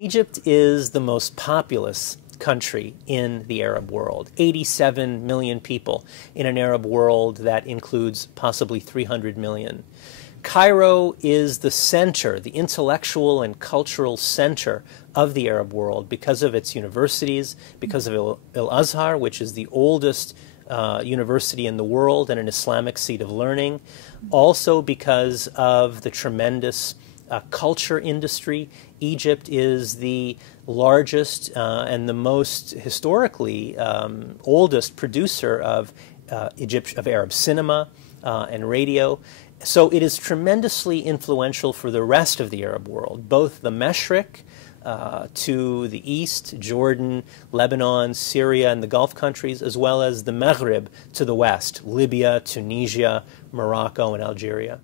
Egypt is the most populous country in the Arab world. 87 million people in an Arab world that includes possibly 300 million. Cairo is the center, the intellectual and cultural center of the Arab world because of its universities, because of Al-Azhar, which is the oldest university in the world and an Islamic seat of learning, also because of the tremendous culture industry. Egypt is the largest and the most historically oldest producer of Arab cinema and radio. So it is tremendously influential for the rest of the Arab world, both the Mashriq to the east, Jordan, Lebanon, Syria, and the Gulf countries, as well as the Maghrib to the west, Libya, Tunisia, Morocco, and Algeria.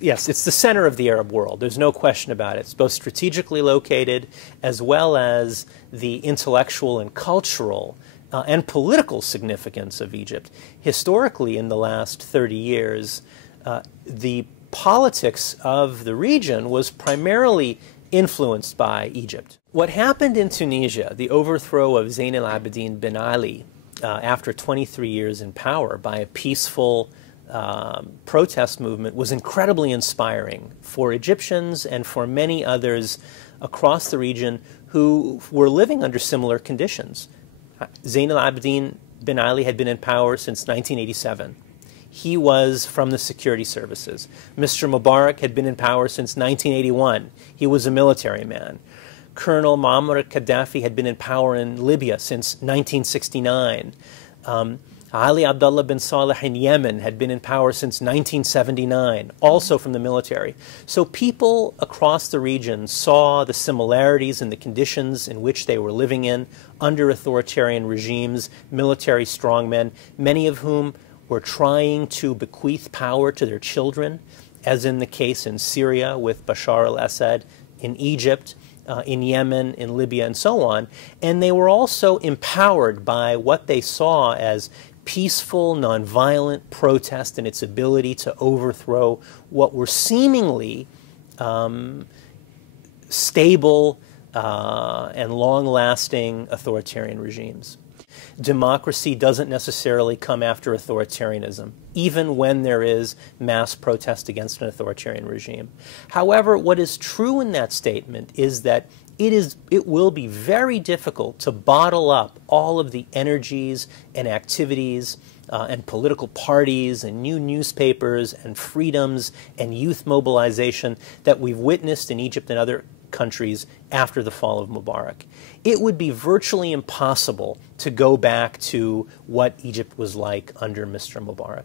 Yes, it's the center of the Arab world. There's no question about it. It's both strategically located as well as the intellectual and cultural and political significance of Egypt. Historically, in the last 30 years, the politics of the region was primarily influenced by Egypt. What happened in Tunisia, the overthrow of Zayn al-Abidin bin Ali after 23 years in power by a peaceful protest movement, was incredibly inspiring for Egyptians and for many others across the region who were living under similar conditions. Zayn al-Abidin bin Ali had been in power since 1987. He was from the security services. Mr. Mubarak had been in power since 1981. He was a military man. Colonel Muammar Gaddafi had been in power in Libya since 1969. Ali Abdullah bin Saleh in Yemen had been in power since 1979, also from the military. So people across the region saw the similarities in the conditions in which they were living in under authoritarian regimes, military strongmen, many of whom were trying to bequeath power to their children, as in the case in Syria with Bashar al-Assad, in Egypt, in Yemen, in Libya, and so on. And they were also empowered by what they saw as peaceful, nonviolent protest and its ability to overthrow what were seemingly stable and long-lasting authoritarian regimes. Democracy doesn't necessarily come after authoritarianism, even when there is mass protest against an authoritarian regime. However, what is true in that statement is that it will be very difficult to bottle up all of the energies and activities and political parties and new newspapers and freedoms and youth mobilization that we've witnessed in Egypt and other countries after the fall of Mubarak. It would be virtually impossible to go back to what Egypt was like under Mr. Mubarak.